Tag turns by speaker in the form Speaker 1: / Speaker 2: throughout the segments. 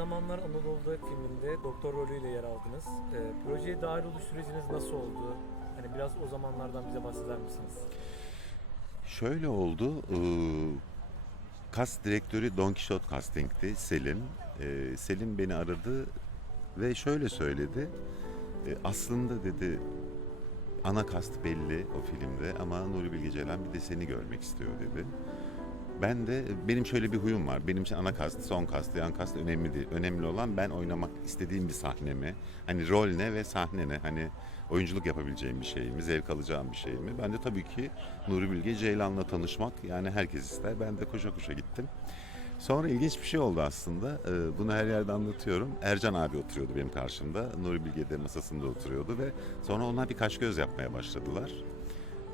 Speaker 1: Zamanlar Anadolu'da filminde doktor rolüyle yer aldınız. Ee, projeye dahil oluş süreciniz nasıl oldu? Hani biraz o zamanlardan bize bahseder misiniz?
Speaker 2: Şöyle oldu. Kast direktörü Don Quixote Casting'ti Selim. Eee, Selim beni aradı ve şöyle söyledi. E, aslında dedi ana kast belli o filmde ama Nuri Bilge Ceylan bir de seni görmek istiyor dedi. Ben de benim şöyle bir huyum var. Benim için ana kast, son kast, yan kast önemli değil. Önemli olan ben oynamak istediğim bir sahne mi? Hani rol ne ve sahne ne? Hani oyunculuk yapabileceğim bir şey mi? Zevk alacağım bir şey mi? Ben de tabii ki Nuri Bilge Ceylan'la tanışmak yani herkes ister. Ben de koşa koşa gittim. Sonra ilginç bir şey oldu aslında. Ee, Bunu her yerde anlatıyorum. Ercan abi oturuyordu benim karşımda. Nuri Bilge de masasında oturuyordu ve sonra onlar bir kaş göz yapmaya başladılar.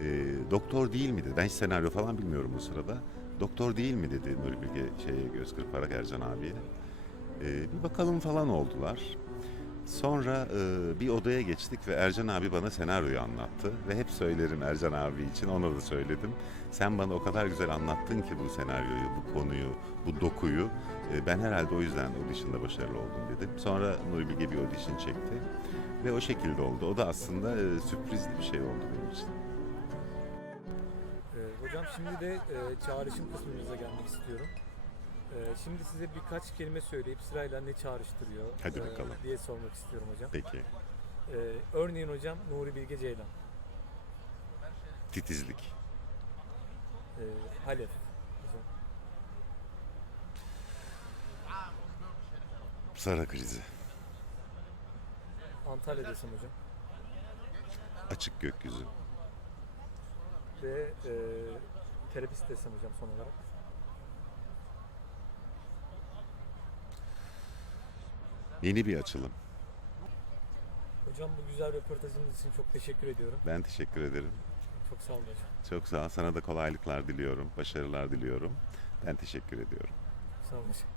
Speaker 2: Ee, doktor değil mi dedi. Ben hiç senaryo falan bilmiyorum o sırada. Doktor değil mi dedi Nuri Bilge şeye göz kırparak Ercan abiye. Ee, bir bakalım falan oldular. Sonra e, bir odaya geçtik ve Ercan abi bana senaryoyu anlattı. Ve hep söylerim Ercan abi için, ona da söyledim. Sen bana o kadar güzel anlattın ki bu senaryoyu, bu konuyu, bu dokuyu. E, ben herhalde o yüzden audition'da başarılı oldum dedim. Sonra Nuri Bilge bir audition çekti. Ve o şekilde oldu. O da aslında e, sürprizli bir şey oldu benim için.
Speaker 1: Hocam şimdi de e, çağrışım kısmımıza gelmek istiyorum. Ee, şimdi size birkaç kelime söyleyip sırayla ne çağrıştırıyor
Speaker 2: Hadi
Speaker 1: e,
Speaker 2: bakalım.
Speaker 1: diye sormak istiyorum hocam.
Speaker 2: Peki.
Speaker 1: Ee, örneğin hocam Nuri Bilge Ceylan,
Speaker 2: Titizlik.
Speaker 1: ee, Halef hocam,
Speaker 2: Sara krizi.
Speaker 1: Antalya desem hocam
Speaker 2: Açık gökyüzü.
Speaker 1: Ve e, terapist desem hocam son olarak.
Speaker 2: Yeni bir açılım.
Speaker 1: Hocam bu güzel röportajınız için çok teşekkür ediyorum.
Speaker 2: Ben teşekkür ederim.
Speaker 1: Çok sağ olun hocam.
Speaker 2: Çok sağ ol. Sana da kolaylıklar diliyorum. Başarılar diliyorum. Ben teşekkür ediyorum.
Speaker 1: Sağ olun hocam.